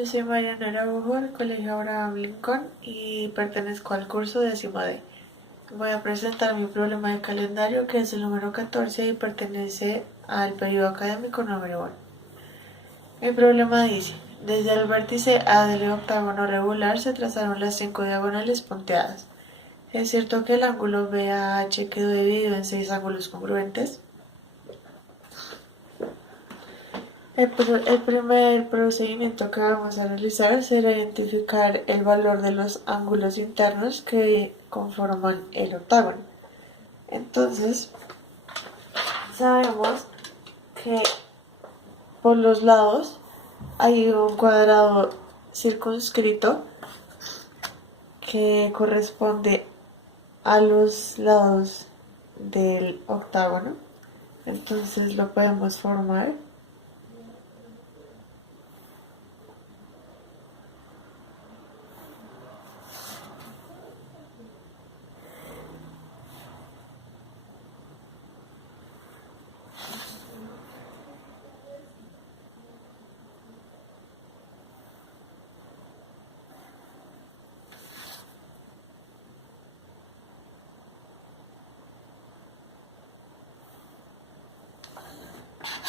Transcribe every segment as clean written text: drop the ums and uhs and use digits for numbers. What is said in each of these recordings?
Yo soy Mariana Araujo del Colegio Abraham Lincoln y pertenezco al curso 10D. Voy a presentar mi problema de calendario, que es el número 14 y pertenece al periodo académico número 1. El problema dice: desde el vértice A del octágono regular se trazaron las 5 diagonales punteadas. ¿Es cierto que el ángulo BAH quedó dividido en 6 ángulos congruentes? El primer procedimiento que vamos a realizar será identificar el valor de los ángulos internos que conforman el octágono. Entonces, sabemos que por los lados hay un cuadrado circunscrito que corresponde a los lados del octágono. Entonces lo podemos formar.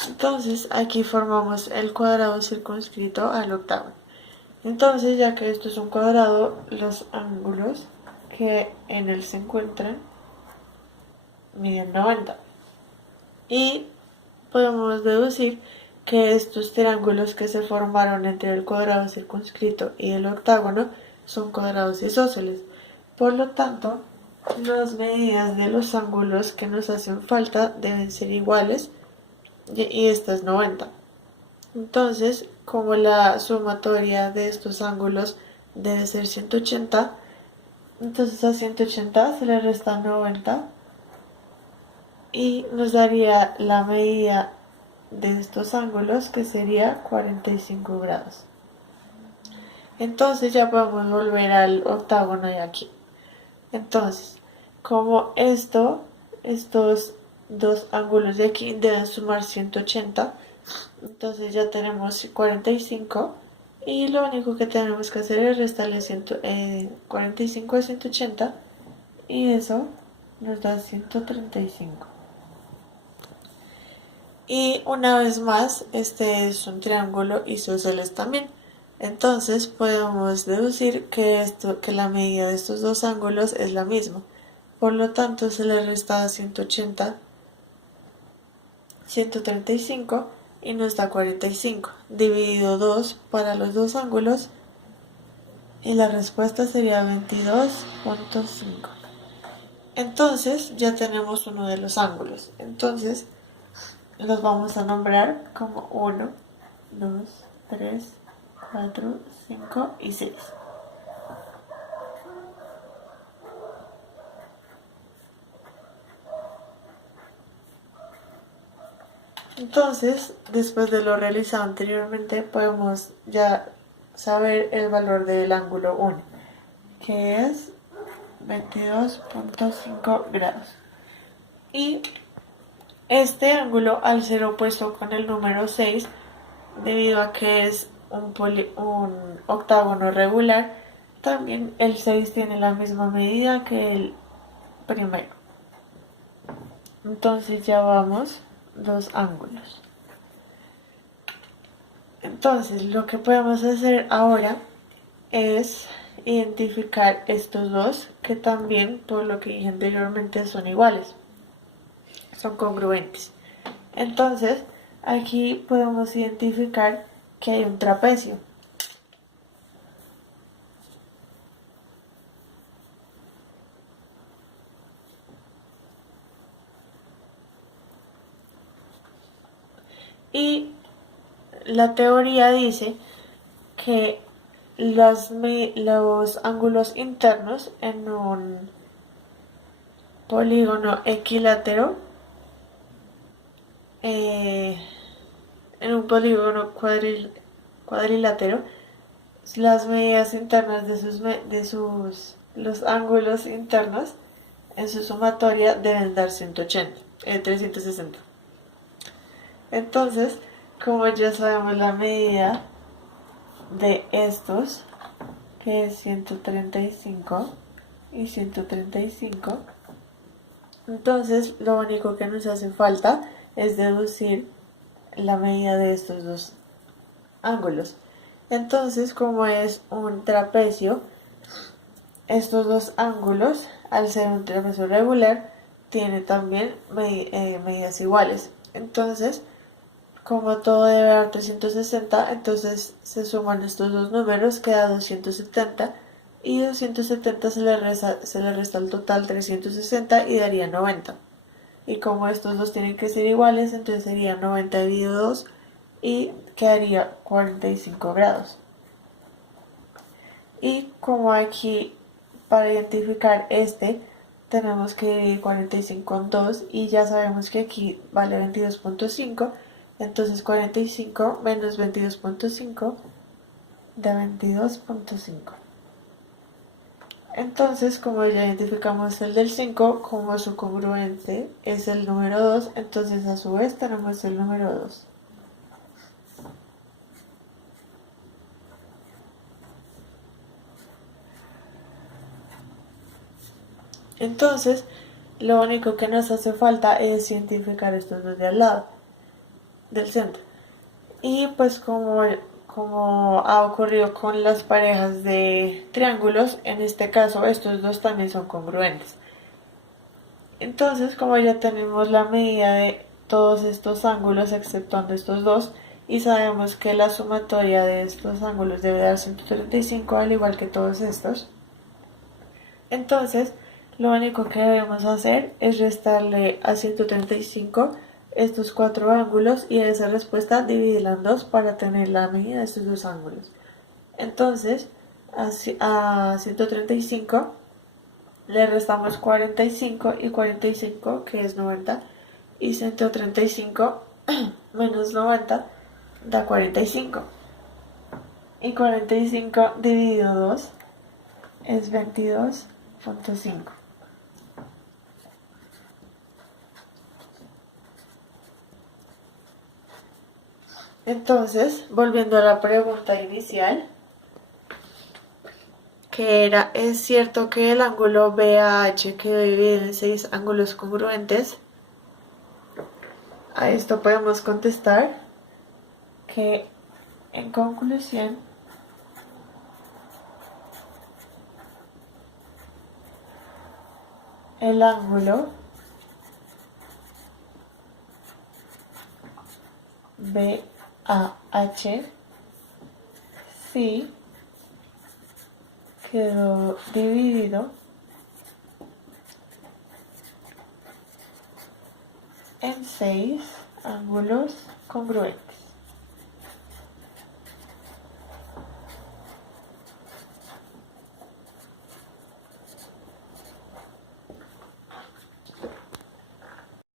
Entonces aquí formamos el cuadrado circunscrito al octágono. Entonces, ya que esto es un cuadrado, los ángulos que en él se encuentran miden 90. Y podemos deducir que estos triángulos que se formaron entre el cuadrado circunscrito y el octágono son cuadrados isósceles. Por lo tanto, las medidas de los ángulos que nos hacen falta deben ser iguales, y esta es 90. Entonces, como la sumatoria de estos ángulos debe ser 180, entonces a 180 se le resta 90 y nos daría la medida de estos ángulos, que sería 45 grados. Entonces ya podemos volver al octágono de aquí. Entonces, como estos dos ángulos de aquí deben sumar 180, entonces ya tenemos 45 y lo único que tenemos que hacer es restarle 45 a 180 y eso nos da 135. Y una vez más, este es un triángulo isósceles también. Entonces podemos deducir que la medida de estos dos ángulos es la misma. Por lo tanto, se le resta 180, 135 y nos da 45. Dividido 2 para los dos ángulos y la respuesta sería 22.5. Entonces ya tenemos uno de los ángulos. Entonces los vamos a nombrar como 1, 2, 3, 4, 5 y 6. Entonces, después de lo realizado anteriormente, podemos ya saber el valor del ángulo 1, que es 22.5 grados. Y este ángulo, al ser opuesto con el número 6, debido a que es un octágono regular, también el 6 tiene la misma medida que el primero. Entonces ya vamos dos ángulos. Entonces lo que podemos hacer ahora es identificar estos dos, que también, por lo que dije anteriormente, son iguales, son congruentes. Entonces aquí podemos identificar que hay un trapecio. Y la teoría dice que los ángulos internos en un polígono equilátero, en un polígono cuadrilátero, las medidas internas de los ángulos internos en su sumatoria deben dar 360. Entonces, como ya sabemos la medida de estos, que es 135 y 135. Entonces lo único que nos hace falta es deducir la medida de estos dos ángulos. Entonces, como es un trapecio, estos dos ángulos, al ser un trapecio regular, tiene también medidas iguales. Entonces, como todo debe dar 360, entonces se suman estos dos números, queda 270, y 270 se le resta al total 360 y daría 90. Y como estos dos tienen que ser iguales, entonces sería 90 dividido 2 y quedaría 45 grados. Y como aquí, para identificar este, tenemos que dividir 45 en 2 y ya sabemos que aquí vale 22.5, entonces 45 menos 22.5 da 22.5. Entonces, como ya identificamos el del 5, como su congruente es el número 2, entonces a su vez tenemos el número 2. Entonces, lo único que nos hace falta es identificar estos dos de al lado, del centro. Y pues como ha ocurrido con las parejas de triángulos, en este caso estos dos también son congruentes. Entonces, como ya tenemos la medida de todos estos ángulos exceptuando estos dos, y sabemos que la sumatoria de estos ángulos debe dar 135 al igual que todos estos, entonces lo único que debemos hacer es restarle a 135 estos cuatro ángulos y esa respuesta dividirla en dos para tener la medida de estos dos ángulos. Entonces a 135 le restamos 45 y 45, que es 90, y 135 menos 90 da 45. Y 45 dividido 2 es 22.5. Entonces, volviendo a la pregunta inicial, que era, ¿es cierto que el ángulo BAH quedó dividido en 6 ángulos congruentes? A esto podemos contestar que, en conclusión, el ángulo BAH sí quedó dividido en 6 ángulos congruentes.